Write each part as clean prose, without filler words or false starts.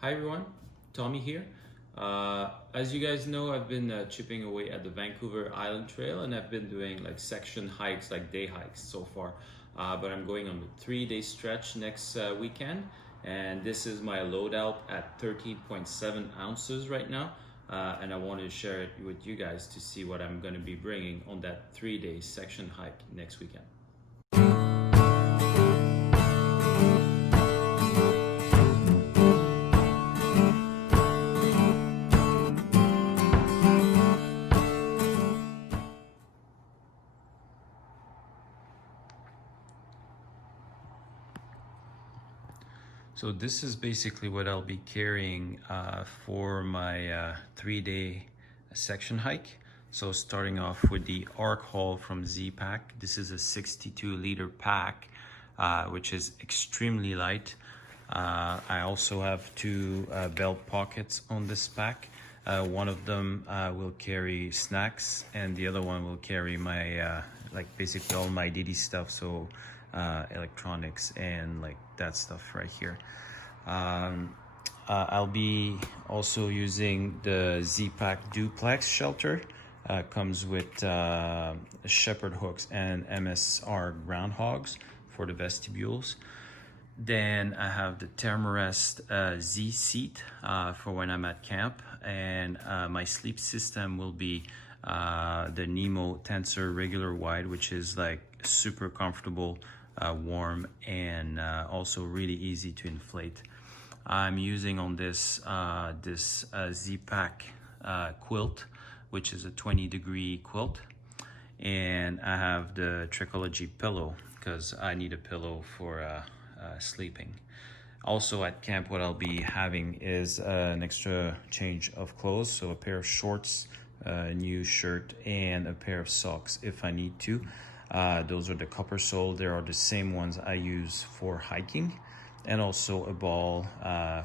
Hi everyone, Tommy here. As you guys know, I've been chipping away at the Vancouver Island Trail, and I've been doing like section hikes, like day hikes so far. But I'm going on a 3-day stretch next weekend, and this is my loadout at 13.7 ounces right now. And I wanted to share it with you guys to see what I'm going to be bringing on that 3-day section hike next weekend. So this is basically what I'll be carrying for my 3-day section hike. So starting off with the Arc Haul from Zpack. This is a 62-liter pack, which is extremely light. I also have two belt pockets on this pack. One of them will carry snacks, and the other one will carry my like basically all my DD stuff. So electronics and like that stuff right here. I'll be also using the Zpack duplex shelter. Comes with shepherd hooks and MSR groundhogs for the vestibules. Then I have the Thermarest Z seat for when I'm at camp, and my sleep system will be the Nemo Tensor regular wide, which is like super comfortable, warm, and also really easy to inflate. I'm using on this Zpack quilt, which is a 20-degree quilt, and I have the Trichology pillow because I need a pillow for sleeping. Also at camp, what I'll be having is an extra change of clothes, so a pair of shorts, a new shirt, and a pair of socks if I need to. Those are the copper sole. They are the same ones I use for hiking, and also a ball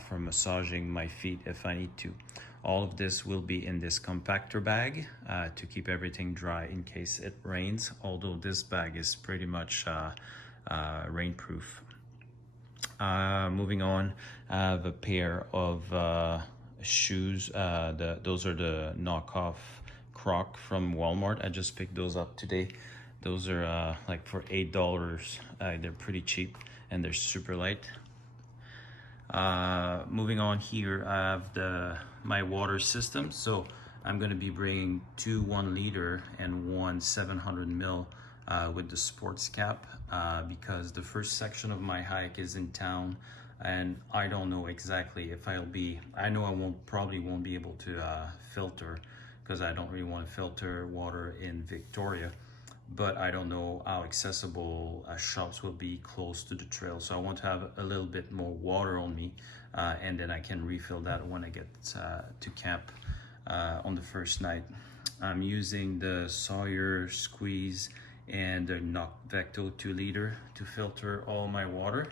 for massaging my feet if I need to. All of this will be in this compactor bag to keep everything dry in case it rains, although this bag is pretty much rainproof. Moving on, I have a pair of shoes. Those are the knockoff Croc from Walmart. I just picked those up today. Those are like for $8. They're pretty cheap and they're super light. Moving on here, I have my water system. So I'm going to be bringing two 1-liter and one 700 ml with the sports cap because the first section of my hike is in town, and I don't know exactly if I know I probably won't be able to filter, because I don't really want to filter water in Victoria, but I don't know how accessible shops will be close to the trail. So I want to have a little bit more water on me, and then I can refill that when I get to camp on the first night. I'm using the Sawyer Squeeze and the Vecto 2-liter to filter all my water.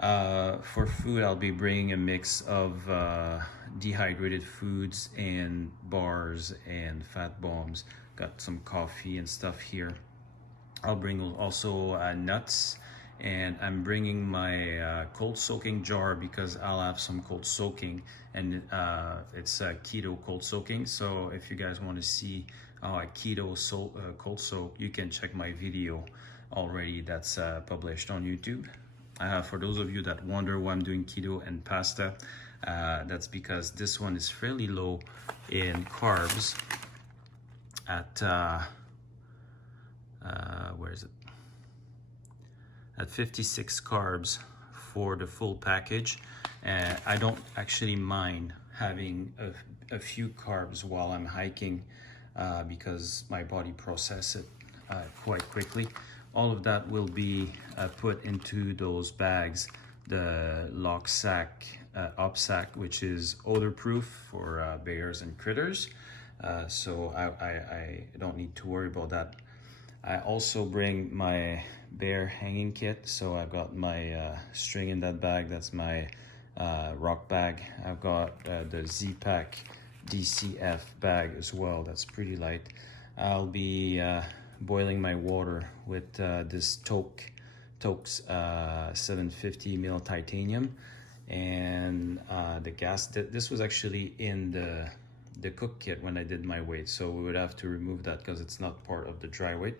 For food, I'll be bringing a mix of dehydrated foods and bars and fat bombs. Got some coffee and stuff here. I'll bring also nuts, and I'm bringing my cold soaking jar because I'll have some cold soaking, and it's keto cold soaking. So if you guys want to see a keto cold soak, you can check my video already that's published on YouTube. For those of you that wonder why I'm doing keto and pasta, that's because this one is fairly low in carbs at where is it? At 56 carbs for the full package. I don't actually mind having a few carbs while I'm hiking because my body processes it quite quickly. All of that will be put into those bags. The lock sack, up sack, which is odor-proof for bears and critters. So I don't need to worry about that. I also bring my bear hanging kit. So I've got my string in that bag. That's my rock bag. I've got the Zpack DCF bag as well. That's pretty light. I'll be boiling my water with this Toke's 750 ml titanium, and the gas. This was actually in the cook kit when I did my weight, so we would have to remove that because it's not part of the dry weight.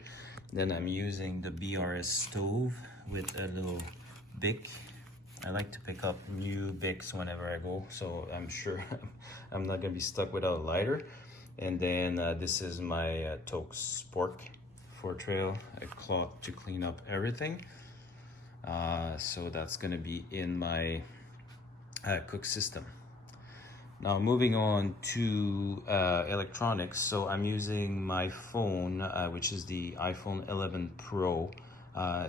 Then I'm using the BRS stove with a little Bic. I like to pick up new Bics whenever I go, so I'm sure I'm not gonna be stuck without a lighter. And then this is my Toque Sport for trail, a cloth to clean up everything. So that's gonna be in my cook system. Now moving on to electronics, so I'm using my phone, which is the iPhone 11 Pro,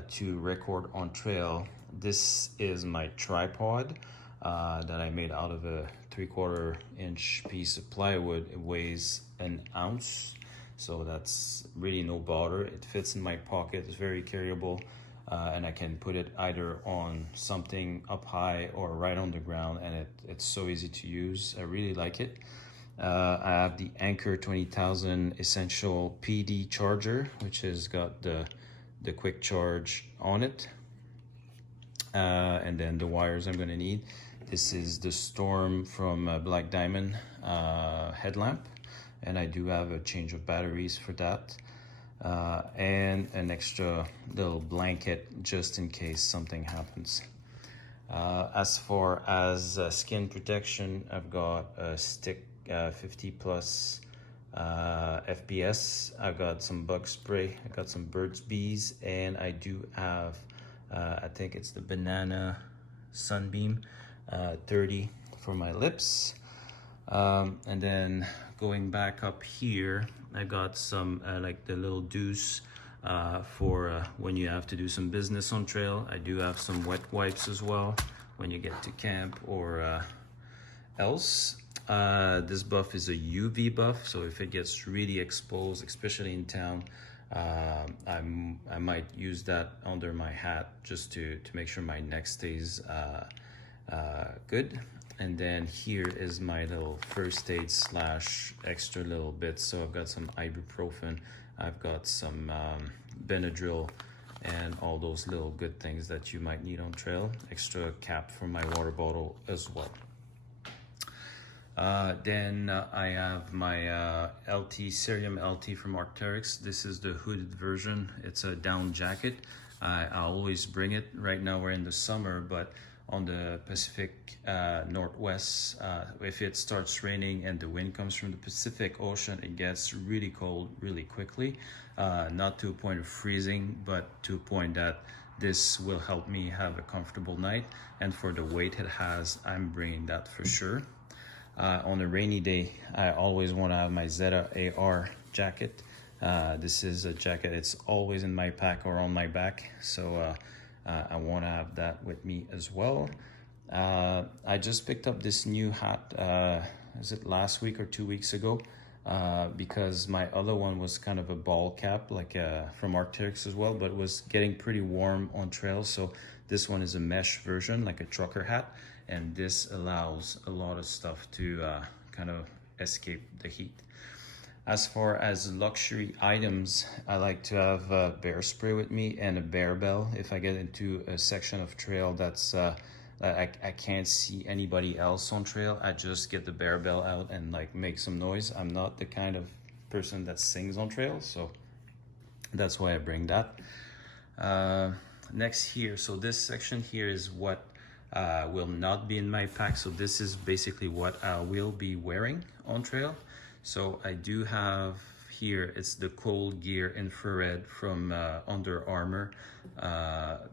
to record on trail. This is my tripod that I made out of a 3/4 inch piece of plywood. It weighs an ounce, so that's really no bother. It fits in my pocket, it's very carryable. And I can put it either on something up high or right on the ground, and it's so easy to use. I really like it. I have the Anker 20,000 Essential PD charger, which has got the quick charge on it. And then the wires I'm gonna need. This is the Storm from Black Diamond headlamp, and I do have a change of batteries for that. And an extra little blanket just in case something happens. As far as skin protection, I've got a stick 50 plus FPS. I've got some bug spray, I got some Burt's Bees, and I do have I think it's the Banana Sunbeam 30 for my lips. And then going back up here, I got some like the little deuce for when you have to do some business on trail. I do have some wet wipes as well when you get to camp or else. This buff is a UV buff, so if it gets really exposed, especially in town, I might use that under my hat just to make sure my neck stays good. And then here is my little first aid slash extra little bits. So I've got some ibuprofen, I've got some Benadryl, and all those little good things that you might need on trail. Extra cap for my water bottle as well. Then I have my LT Cerium LT from Arc'teryx. This is the hooded version. It's a down jacket. I always bring it. Right now we're in the summer, but on the Pacific Northwest, if it starts raining and the wind comes from the Pacific Ocean, it gets really cold really quickly. Not to a point of freezing, but to a point that this will help me have a comfortable night. And for the weight it has, I'm bringing that for sure. On a rainy day, I always want to have my Zeta AR jacket. This is a jacket, it's always in my pack or on my back, so I want to have that with me as well. I just picked up this new hat, is it last week or 2 weeks ago? Because my other one was kind of a ball cap, like from Arc'teryx as well, but it was getting pretty warm on trail, so this one is a mesh version, like a trucker hat, and this allows a lot of stuff to kind of escape the heat. As far as luxury items, I like to have bear spray with me and a bear bell. If I get into a section of trail that's I can't see anybody else on trail, I just get the bear bell out and like make some noise. I'm not the kind of person that sings on trail, so that's why I bring that. Next here, so this section here is what will not be in my pack. So this is basically what I will be wearing on trail. So I do have here, it's the Cold Gear Infrared from Under Armour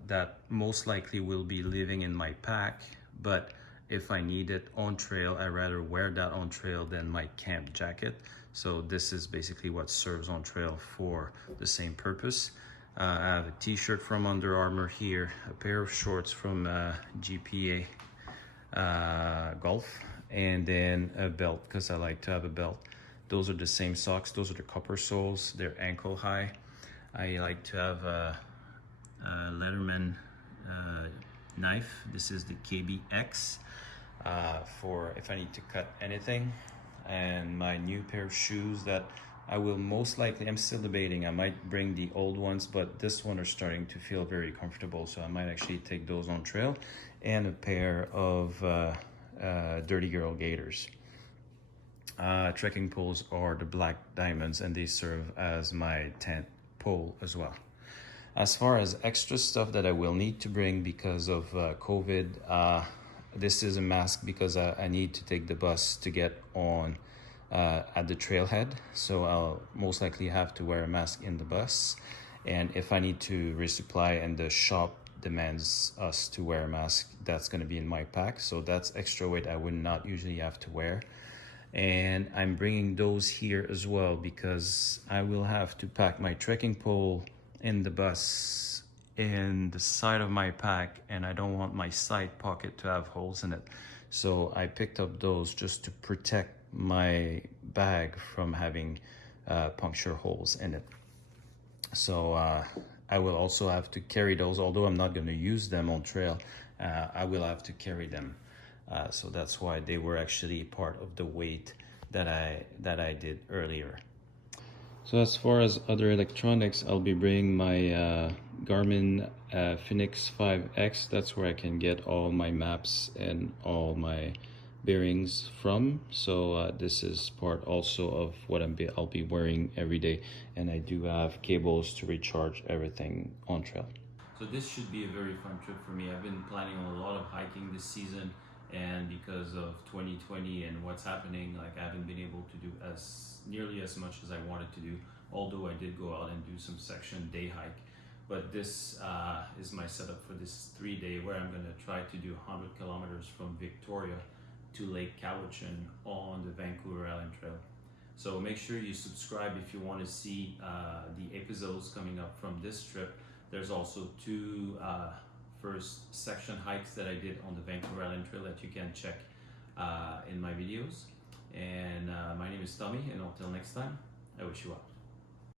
that most likely will be living in my pack, but if I need it on trail, I'd rather wear that on trail than my camp jacket. So this is basically what serves on trail for the same purpose. I have a t-shirt from Under Armour here, a pair of shorts from GPA Golf, and then a belt because I like to have a belt. Those are the same socks. Those are the copper soles. They're ankle high. I like to have a Leatherman knife. This is the KBX for if I need to cut anything. And my new pair of shoes that I will most likely, I'm still debating, I might bring the old ones, but this one are starting to feel very comfortable, so I might actually take those on trail. And a pair of Dirty Girl Gaiters. Trekking poles are the Black Diamonds, and they serve as my tent pole as well. As far as extra stuff that I will need to bring because of COVID, this is a mask because I need to take the bus to get on at the trailhead, so I'll most likely have to wear a mask in the bus. And if I need to resupply and the shop demands us to wear a mask, that's going to be in my pack, so that's extra weight I would not usually have to wear. And I'm bringing those here as well because I will have to pack my trekking pole in the bus in the side of my pack, and I don't want my side pocket to have holes in it, so I picked up those just to protect my bag from having puncture holes in it. So I will also have to carry those, although I'm not going to use them on trail. I will have to carry them, so that's why they were actually part of the weight that I did earlier. So as far as other electronics, I'll be bringing my Garmin Phoenix 5X. That's where I can get all my maps and all my bearings from. So this is part also of what I'll be wearing every day, and I do have cables to recharge everything on trail. So this should be a very fun trip for me. I've been planning on a lot of hiking this season, and because of 2020 and what's happening, like I haven't been able to do nearly as much as I wanted to do, although I did go out and do some section day hike. But this is my setup for this 3-day where I'm going to try to do 100 kilometers from Victoria to Lake Cowichan on the Vancouver Island Trail. So make sure you subscribe if you want to see the episodes coming up from this trip. There's also 2 first section hikes that I did on the Vancouver Island Trail that you can check in my videos. And my name is Tommy, and until next time, I wish you well.